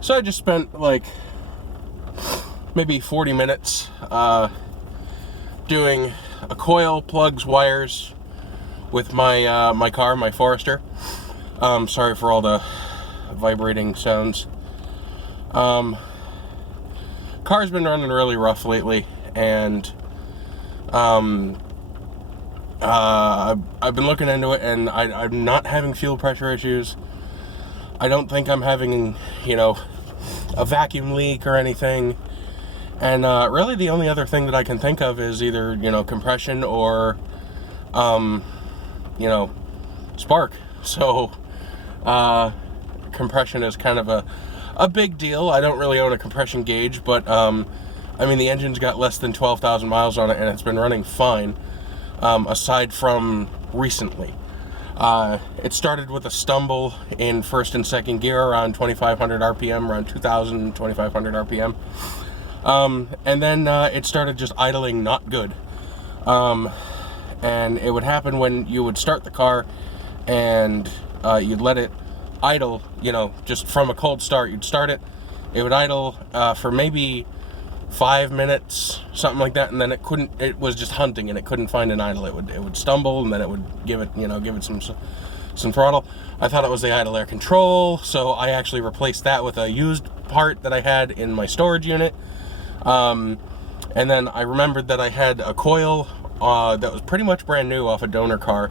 So I just spent like maybe 40 minutes doing a coil, plugs, wires with my my car, my Forester. Sorry for all the vibrating sounds. Car's been running really rough lately, and I've been looking into it, and I'm not having fuel pressure issues. I don't think I'm having, you know, a vacuum leak or anything. And really the only other thing that I can think of is either, you know, compression or, you know, spark. So compression is kind of a big deal. I don't really own a compression gauge, but I mean, the engine's got less than 12,000 miles on it, and it's been running fine, aside from recently. It started with a stumble in first and second gear around 2,500 RPM, around 2,000, 2,500 RPM. And then it started just idling not good. And it would happen when you would start the car and you'd let it idle, you know, just from a cold start. You'd start it, it would idle for maybe 5 minutes, something like that, and then it was just hunting, and it couldn't find an idle. It would stumble, and then it would give it some throttle. I thought it was the idle air control, so I actually replaced that with a used part that I had in my storage unit. And then I remembered that I had a coil that was pretty much brand new off a donor car,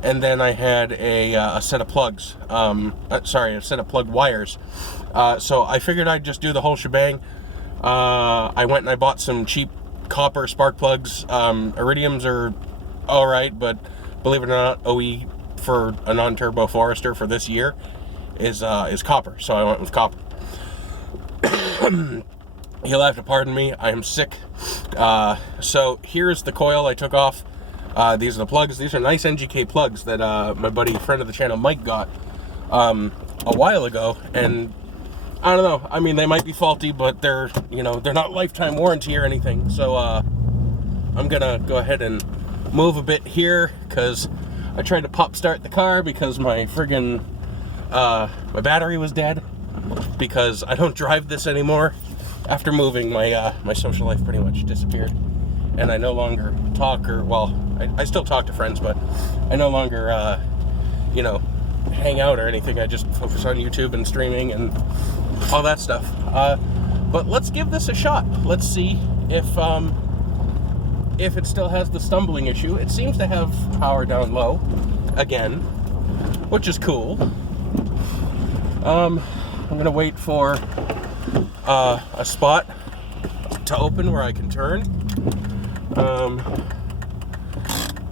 and then I had a set of plugs, a set of plug wires. So I figured I'd just do the whole shebang. I went and I bought some cheap copper spark plugs. Iridiums are alright, but believe it or not, OE for a non-turbo Forester for this year is copper, so I went with copper. You'll have to pardon me, I am sick. So here's the coil I took off. These are the plugs. These are nice NGK plugs that my buddy, friend of the channel, Mike, got a while ago, and I don't know, I mean, they might be faulty, but they're, you know, they're not lifetime warranty or anything. So I'm gonna go ahead and move a bit here, because I tried to pop start the car because my friggin' my battery was dead, because I don't drive this anymore. After moving, my social life pretty much disappeared, and I no longer talk, or, well, I still talk to friends, but I no longer, you know, hang out or anything. I just focus on YouTube and streaming and all that stuff. But let's give this a shot. Let's see if it still has the stumbling issue. It seems to have power down low again, which is cool. I'm gonna wait for a spot to open where I can turn.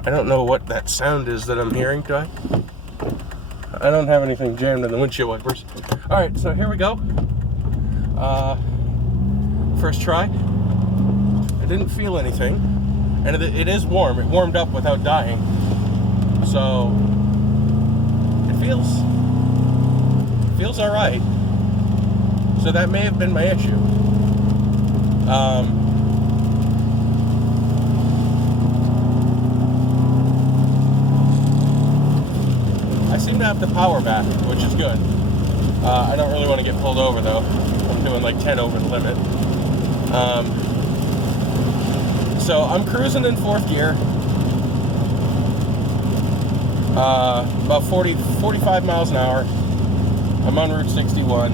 I don't know what that sound is that I'm hearing. Do I don't have anything jammed in the windshield wipers. Alright, so here we go. First try. I didn't feel anything. And it is warm. It warmed up without dying. So it feels alright. So that may have been my issue. I seem to have the power back, which is good. I don't really want to get pulled over though. I'm doing like 10 over the limit. So I'm cruising in 4th gear. About 45 miles an hour. I'm on Route 61.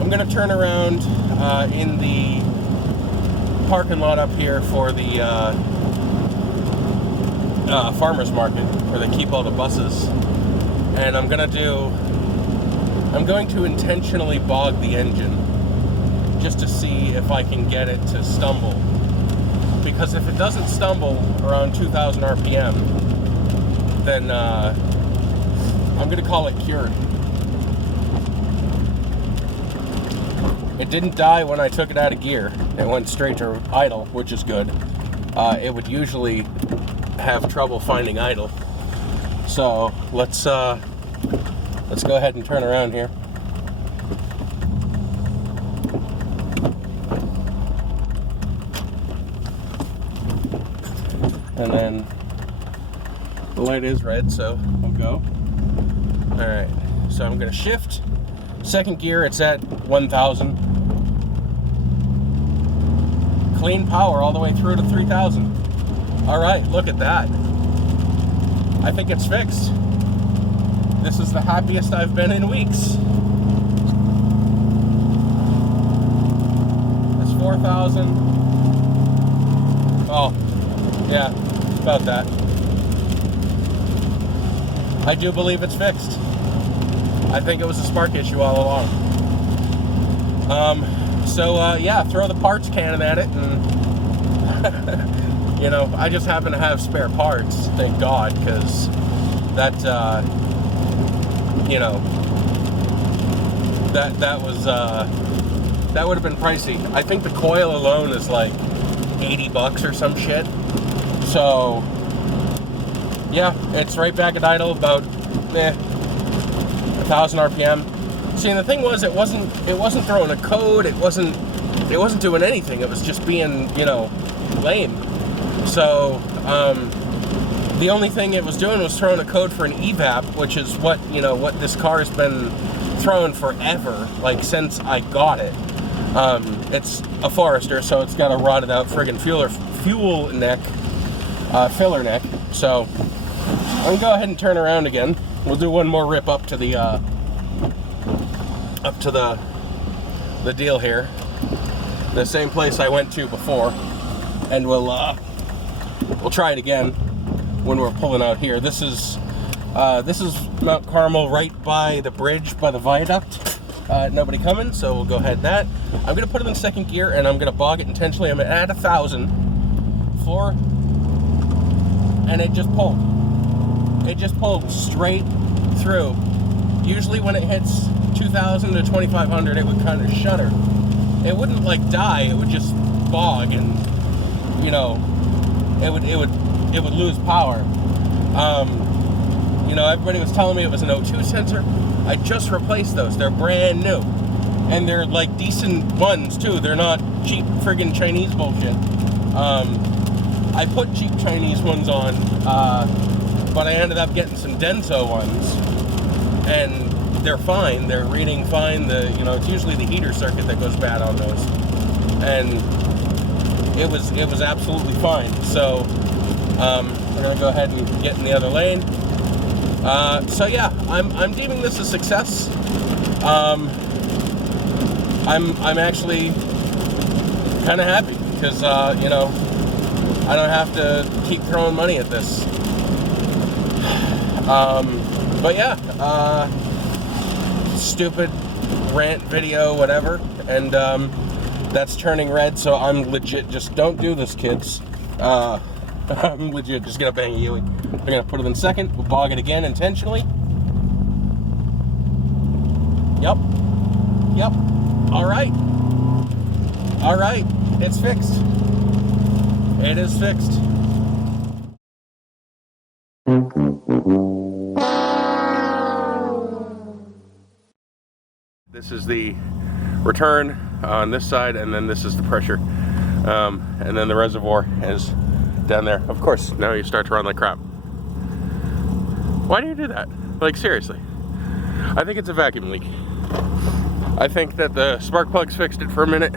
I'm gonna turn around in the parking lot up here for the farmers market, where they keep all the buses. And I'm going to intentionally bog the engine just to see if I can get it to stumble. Because if it doesn't stumble around 2,000 RPM, then I'm going to call it cured. It didn't die when I took it out of gear. It went straight to idle, which is good. It would usually have trouble finding idle. So let's go ahead and turn around here. And then the light is red, so we'll go. Alright, so I'm going to shift, Second gear, it's at 1,000. Clean power all the way through to 3,000. All right, look at that. I think it's fixed. This is the happiest I've been in weeks. It's 4,000. Oh, yeah, about that. I do believe it's fixed. I think it was a spark issue all along. Yeah, throw the parts cannon at it, and you know, I just happen to have spare parts, thank God, because that, you know, that would have been pricey. I think the coil alone is like $80 or some shit. So yeah, it's right back at idle, about 1,000 RPM. See, and the thing was, it wasn't throwing a code. It wasn't doing anything. It was just being, you know, lame. So the only thing it was doing was throwing a code for an evap, which is what, you know, what this car has been throwing forever, like since I got it. It's a Forester, so it's got a rotted out friggin' fuel neck, filler neck. So I'm gonna go ahead and turn around again. We'll do one more rip up to the deal here, the same place I went to before, and we'll try it again when we're pulling out here. This is Mount Carmel, right by the bridge, by the viaduct. Nobody coming, so we'll go ahead that. I'm gonna put it in second gear, and I'm gonna bog it intentionally. I'm at 1,000 floor, and it just pulled. It just pulled straight through. Usually when it hits 2,000 to 2,500, it would kind of shudder. It wouldn't like die. It would just bog, and you know, it would lose power. You know, everybody was telling me it was an O2 sensor. I just replaced those. They're brand new, and they're like decent ones too. They're not cheap friggin' Chinese bullshit. I put cheap Chinese ones on, but I ended up getting some Denso ones, and they're fine. They're reading fine. You know, it's usually the heater circuit that goes bad on those, and it was absolutely fine. So we're gonna go ahead and get in the other lane. So yeah, I'm deeming this a success. I'm actually kind of happy because you know, I don't have to keep throwing money at this. But yeah, stupid rant video, whatever, and that's turning red, so I'm legit, just don't do this, kids. I'm legit just gonna bang a Yui. We're gonna put it in second, we'll bog it again intentionally. Yep. Alright, it's fixed. It is fixed. This is the return on this side, and then this is the pressure. And then the reservoir is down there. Of course, now you start to run like crap. Why do you do that? Like, seriously. I think it's a vacuum leak. I think that the spark plugs fixed it for a minute,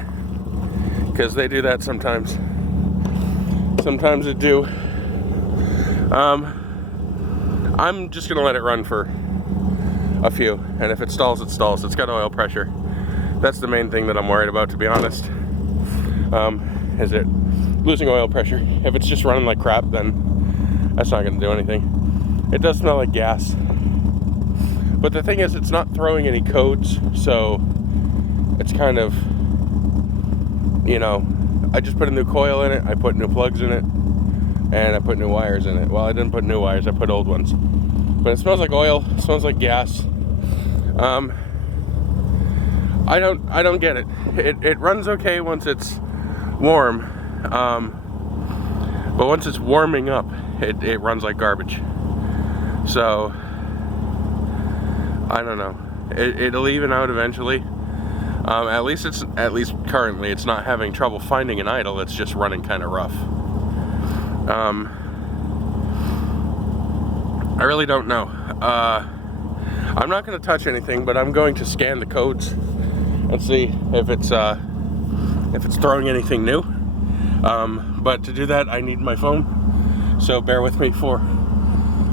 because they do that sometimes. Sometimes it do. I'm just gonna let it run for a few, and if it stalls, it stalls. It's got oil pressure. That's the main thing that I'm worried about, to be honest. Is it losing oil pressure? If it's just running like crap, then that's not gonna do anything. It does smell like gas. But the thing is, it's not throwing any codes, so it's kind of, you know, I just put a new coil in it, I put new plugs in it, and I put new wires in it. Well, I didn't put new wires, I put old ones. But it smells like oil, it smells like gas. I don't get it. It runs okay once it's warm, but once it's warming up, it runs like garbage. So I don't know. It'll even out eventually. At least currently it's not having trouble finding an idle. It's just running kind of rough. I really don't know. I'm not going to touch anything, but I'm going to scan the codes and see if it's throwing anything new. But to do that, I need my phone, so bear with me for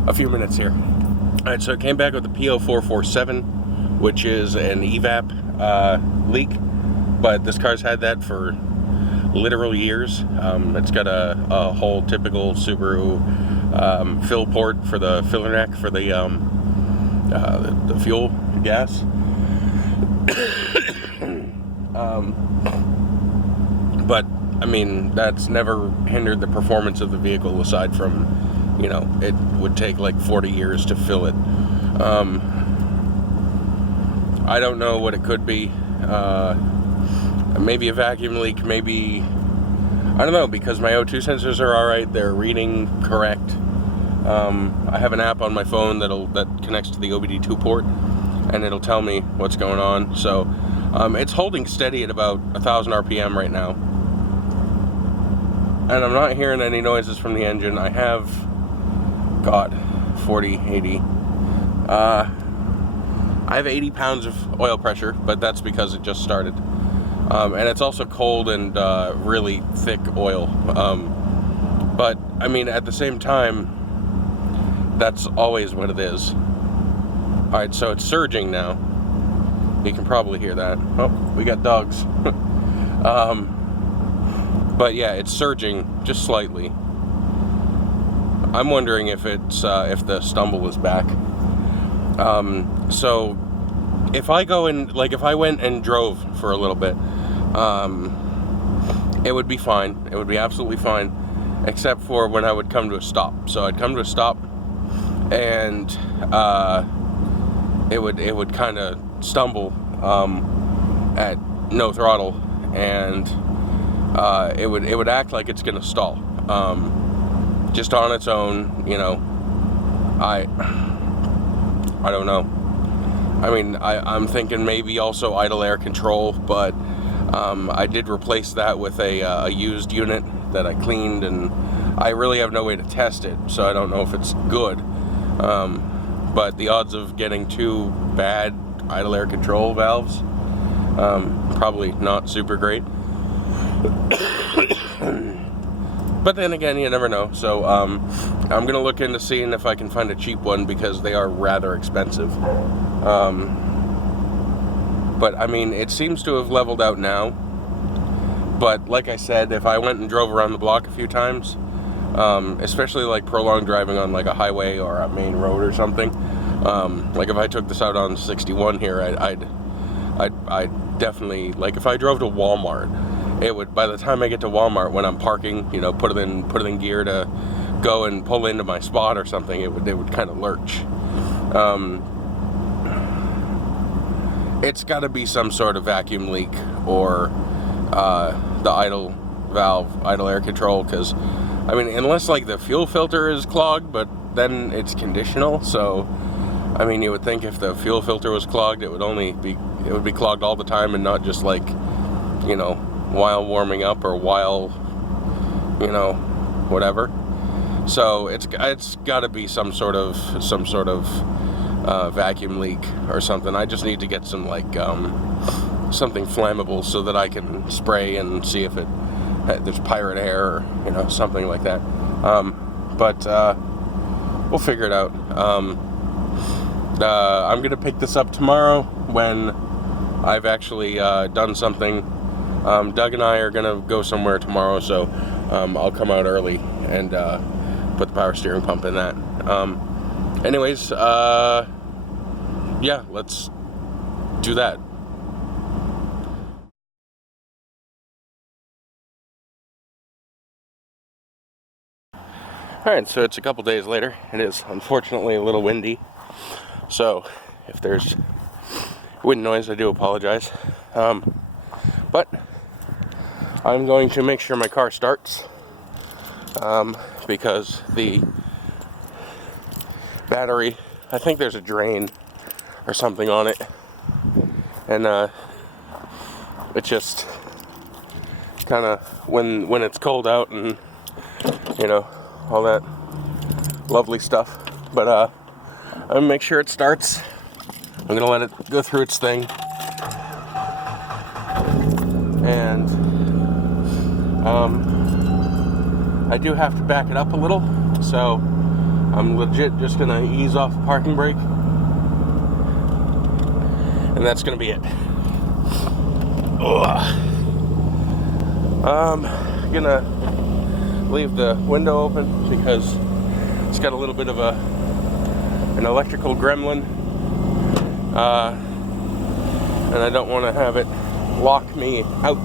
a few minutes here. Alright, so it came back with the P0447, which is an evap leak, but this car's had that for literal years. It's got a whole typical Subaru fill port for the filler neck for the fuel, the gas. But I mean, that's never hindered the performance of the vehicle, aside from, you know, it would take like 40 years to fill it. I don't know what it could be. Maybe a vacuum leak, maybe, I don't know, because my O2 sensors are alright, they're reading correct. I have an app on my phone that connects to the OBD2 port, and it'll tell me what's going on. So it's holding steady at about 1,000 RPM right now, and I'm not hearing any noises from the engine. I have, God, 40, 80. I have 80 pounds of oil pressure, but that's because it just started. And it's also cold and really thick oil. But, I mean, at the same time, that's always what it is. Alright, so it's surging now. You can probably hear that. Oh, we got dogs. But yeah, it's surging just slightly. I'm wondering if it's if the stumble is back. So if I go in, like if I went and drove for a little bit, it would be fine. It would be absolutely fine, except for when I would come to a stop. So I'd come to a stop, and it would kind of stumble at no throttle, and it would act like it's gonna stall, just on its own. You know, I don't know. I mean, I'm thinking maybe also idle air control, but I did replace that with a used unit that I cleaned, and I really have no way to test it, so I don't know if it's good. But the odds of getting two bad idle air control valves, probably not super great. But then again, you never know. So I'm gonna look into seeing if I can find a cheap one, because they are rather expensive. But I mean, it seems to have leveled out now. But like I said, if I went and drove around the block a few times, especially like prolonged driving on like a highway or a main road or something, like if I took this out on 61 here, I'd definitely, like if I drove to Walmart, it would, by the time I get to Walmart, when I'm parking, you know, put it in gear to go and pull into my spot or something, it would kind of lurch. It's got to be some sort of vacuum leak, or the idle valve, idle air control, because I mean, unless like the fuel filter is clogged, but then it's conditional, so I mean, you would think if the fuel filter was clogged, it would be clogged all the time, and not just like, you know, while warming up or while, you know, whatever. So it's got to be some sort of vacuum leak or something. I just need to get some like something flammable so that I can spray and see if there's pirate air, or you know, something like that. But we'll figure it out. I'm gonna pick this up tomorrow when I've actually done something. Doug and I are gonna go somewhere tomorrow, so I'll come out early and put the power steering pump in that. Anyways, yeah, let's do that. Alright, so it's a couple days later. It is unfortunately a little windy, so if there's wind noise, I do apologize. But I'm going to make sure my car starts, because the battery, I think there's a drain or something on it, and it just kind of, when it's cold out and, you know, all that lovely stuff. But I'm gonna make sure it starts, I'm gonna let it go through its thing, and I do have to back it up a little, so I'm legit just gonna ease off the parking brake, and that's gonna be it. Gonna leave the window open because it's got a little bit of an electrical gremlin, and I don't want to have it lock me out,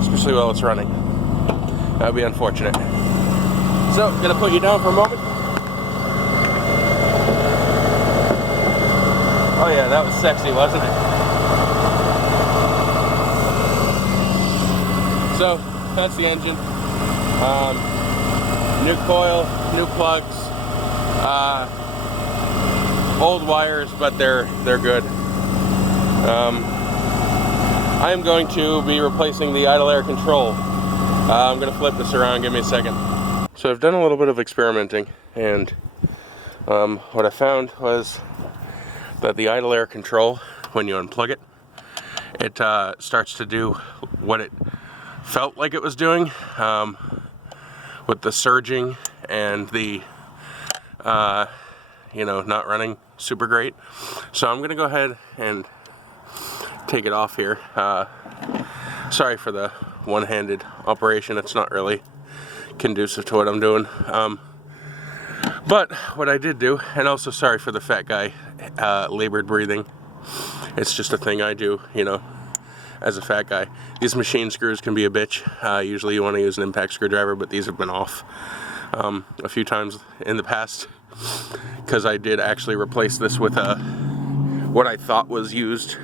especially while it's running. That would be unfortunate. So, gonna put you down for a moment. Oh yeah, that was sexy, wasn't it? So, that's the engine. New coil, new plugs, old wires, but they're good. I am going to be replacing the idle air control. I'm going to flip this around, give me a second. So I've done a little bit of experimenting, and what I found was that the idle air control, when you unplug it, it starts to do what it felt like it was doing, with the surging and the you know, not running super great. So I'm gonna go ahead and take it off here. Sorry for the one-handed operation. It's not really conducive to what I'm doing. But what I did do, and also sorry for the fat guy labored breathing. It's just a thing I do, you know, as a fat guy. These machine screws can be a bitch. Usually you want to use an impact screwdriver, but these have been off a few times in the past, because I did actually replace this with what I thought was used,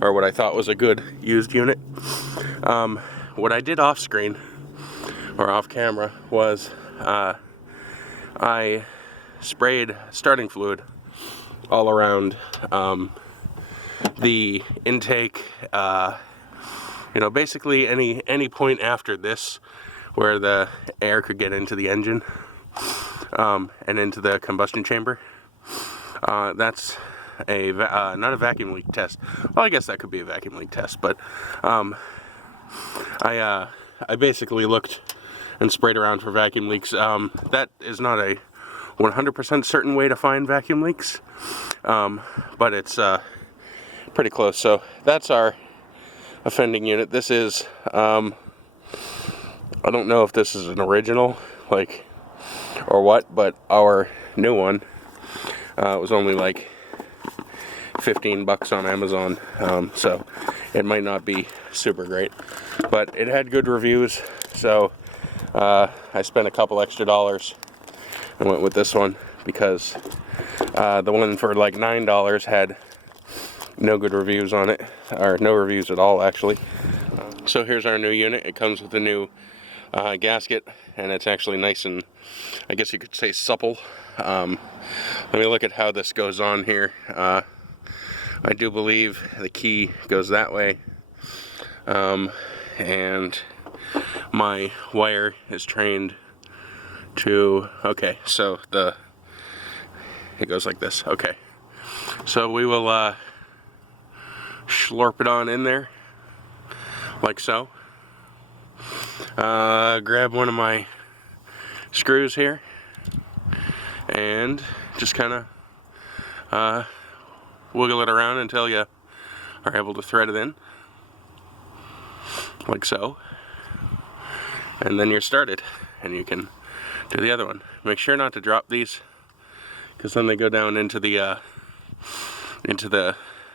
or what I thought was a good used unit. What I did off screen, or off camera, was I sprayed starting fluid all around the intake, you know, basically any point after this where the air could get into the engine and into the combustion chamber. That's a not a vacuum leak test. Well, I guess that could be a vacuum leak test, but I basically looked and sprayed around for vacuum leaks. That is not a 100% certain way to find vacuum leaks, but it's pretty close. So that's our offending unit. This is I don't know if this is an original, like, or what, but our new one was only like 15 bucks on Amazon, so it might not be super great, but it had good reviews, so I spent a couple extra dollars and went with this one, because the one for like $9 had no good reviews on it, or no reviews at all actually. So here's our new unit. It comes with a new gasket, and it's actually nice and, I guess you could say, supple. Let me look at how this goes on here. I do believe the key goes that way, and my wire is trained to, okay, so it goes like this. Okay, so we will slurp it on in there like so. Grab one of my screws here and just kind of wiggle it around until you are able to thread it in like so, and then you're started, and you can do the other one. Make sure not to drop these, because then they go down into the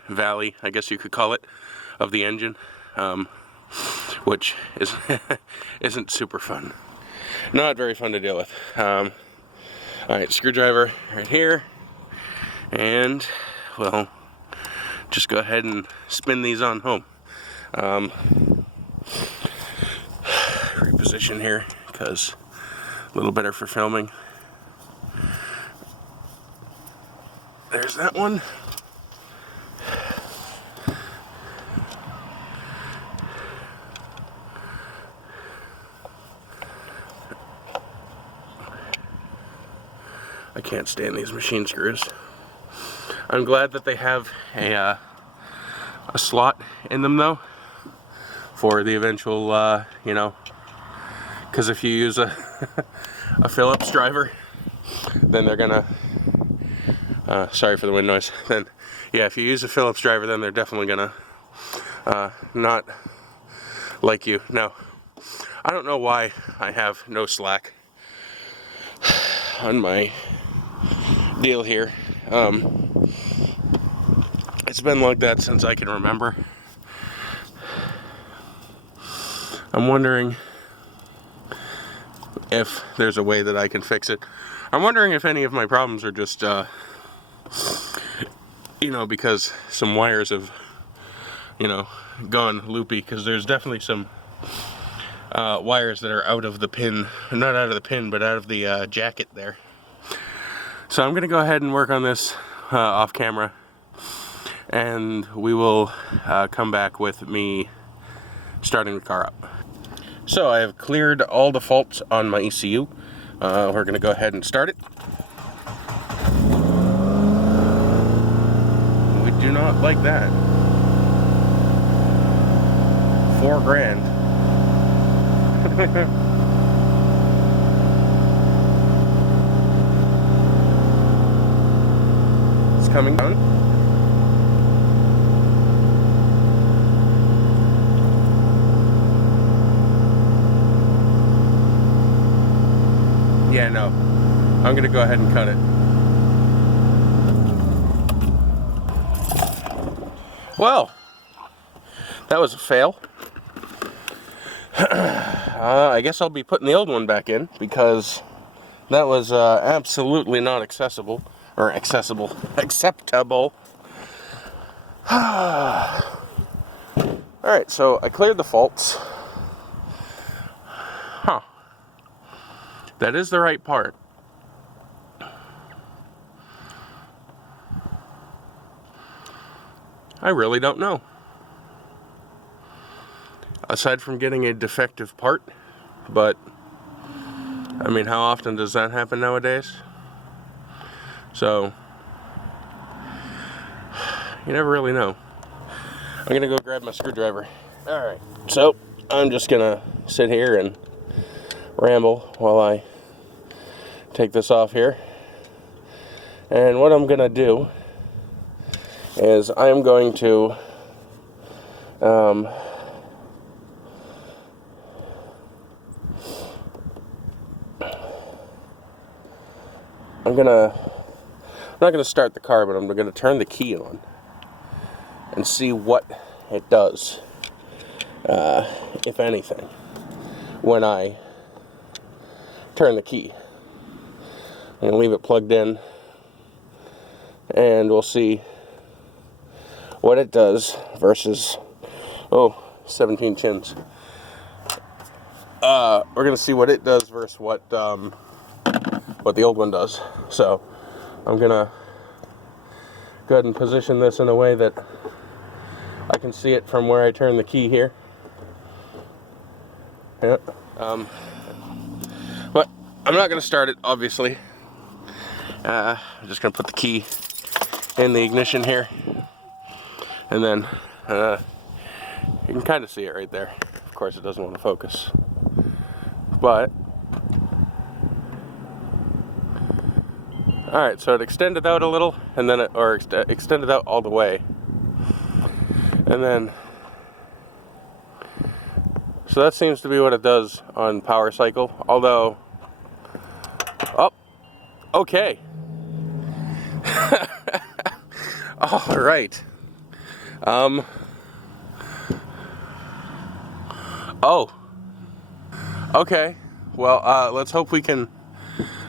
valley, I guess you could call it, of the engine, which is isn't super fun. Not very fun to deal with. Alright, screwdriver right here, and we'll just go ahead and spin these on home. Reposition here, because a little better for filming. There's that one. I can't stand these machine screws. I'm glad that they have a slot in them though, for the eventual, you know, because if you use a Phillips driver, then they're gonna, sorry for the wind noise, then, yeah, if you use a Phillips driver, then they're definitely gonna not like you. Now, I don't know why I have no slack on my deal here. It's been like that since I can remember. I'm wondering if there's a way that I can fix it. I'm wondering if any of my problems are just, you know, because some wires have, you know, gone loopy, because there's definitely some wires that are out of the pin, not out of the pin, but out of the jacket there. So I'm gonna go ahead and work on this off camera, and we will come back with me starting the car up. So I have cleared all the faults on my ECU. We're gonna go ahead and start it. We do not like that. $4,000. It's coming down. Yeah, no. I'm gonna go ahead and cut it. Well, that was a fail. I guess I'll be putting the old one back in, because that was absolutely not acceptable. Acceptable. Alright, so I cleared the faults. Huh. That is the right part. I really don't know. Aside from getting a defective part, but I mean, how often does that happen nowadays? So you never really know. I'm gonna go grab my screwdriver. Alright, so I'm just gonna sit here and ramble while I take this off here. And what I'm gonna do is I am going to I'm not gonna start the car, but I'm gonna turn the key on and see what it does, if anything, when I turn the key. I'm gonna leave it plugged in, and we'll see what it does versus, 17 chins. We're gonna see what it does versus what the old one does. So I'm gonna go ahead and position this in a way that I can see it from where I turn the key here. Yeah. But I'm not gonna start it, obviously. I'm just gonna put the key in the ignition here, and then you can kind of see it right there. Of course, it doesn't want to focus, but all right. So it extended out a little, and then extended out all the way, and then so that seems to be what it does on power cycle. Although, oh, okay. All right. Oh. Okay. Well, let's hope we can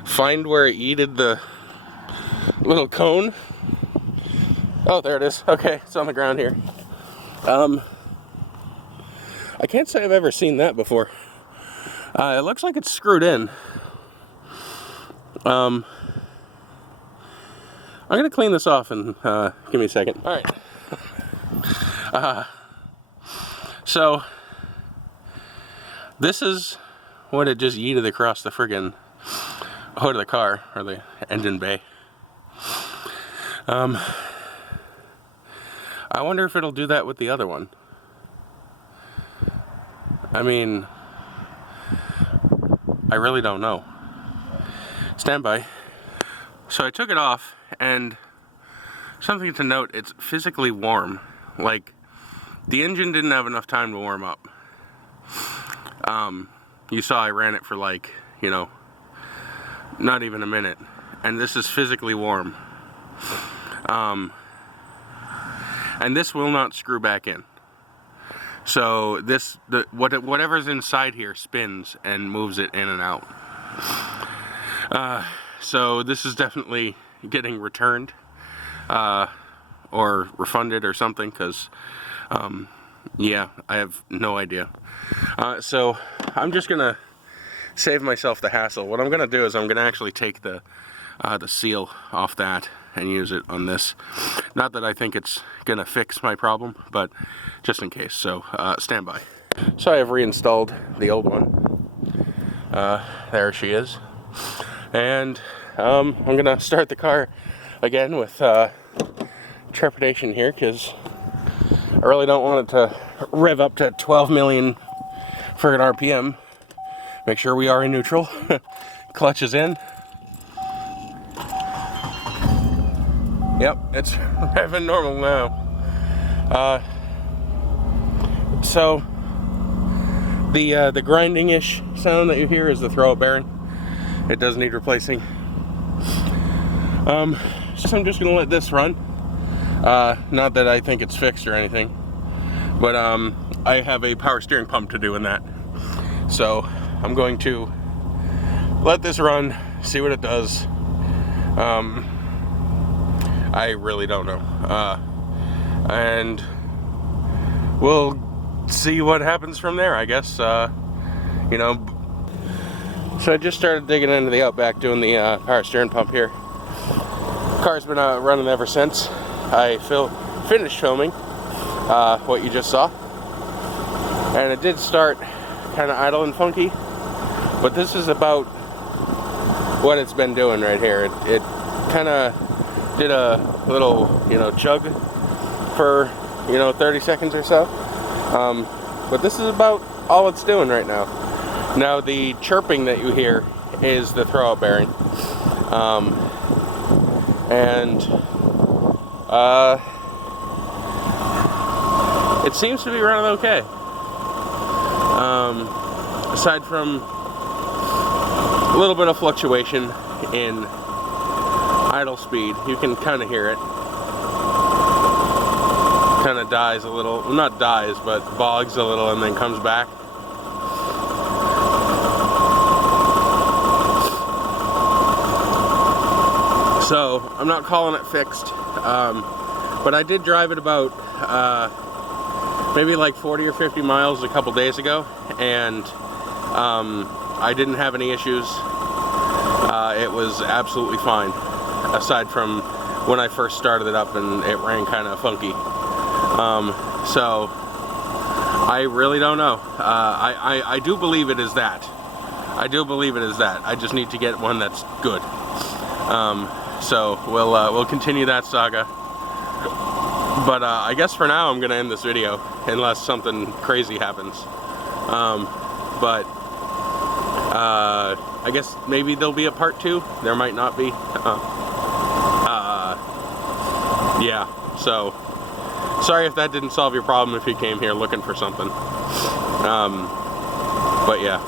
find where it yeeted the little cone. Oh, there it is. Okay, it's on the ground here. I can't say I've ever seen that before. It looks like it's screwed in. I'm gonna clean this off and give me a second. All right. So this is what it just yeeted across the friggin' hood of the car, or the engine bay. I wonder if it'll do that with the other one. I mean, I really don't know. Stand by. So I took it off, and something to note, it's physically warm. Like, the engine didn't have enough time to warm up. You saw I ran it for like, you know, not even a minute, and this is physically warm. And this will not screw back in. So this, whatever's inside here spins and moves it in and out. So this is definitely getting returned or refunded or something, because yeah, I have no idea. So I'm just gonna save myself the hassle. What I'm gonna do is I'm gonna actually take the seal off that and use it on this. Not that I think it's gonna fix my problem, but just in case. So stand by. So I have reinstalled the old one. There she is. And I'm gonna start the car again with trepidation here, because I really don't want it to rev up to 12 million friggin' RPM. Make sure we are in neutral. Clutch is in. Yep, it's revving normal now. So the grinding-ish sound that you hear is the throw-up bearing. It does need replacing. So I'm just gonna let this run. Not that I think it's fixed or anything, but I have a power steering pump to do in that. So I'm going to let this run, see what it does. I really don't know. And we'll see what happens from there, I guess. You know. So I just started digging into the Outback, doing the power steering pump here. Car's been running ever since. I finished filming what you just saw, and it did start kind of idle and funky, but this is about what it's been doing right here. It kind of did a little, you know, chug for, you know, 30 seconds or so, but this is about all it's doing right now. Now the chirping that you hear is the throw-out bearing, and it seems to be running okay. Aside from a little bit of fluctuation in idle speed, you can kind of hear it. Kind of dies a little, well, not dies, but bogs a little and then comes back. So I'm not calling it fixed, but I did drive it about maybe like 40 or 50 miles a couple days ago, and I didn't have any issues. It was absolutely fine, aside from when I first started it up and it ran kind of funky. So I really don't know. I do believe it is that. I do believe it is that. I just need to get one that's good. So we'll continue that saga. But I guess for now I'm gonna end this video unless something crazy happens. But I guess maybe there'll be a part 2. There might not be. Yeah. So sorry if that didn't solve your problem if you came here looking for something. But yeah.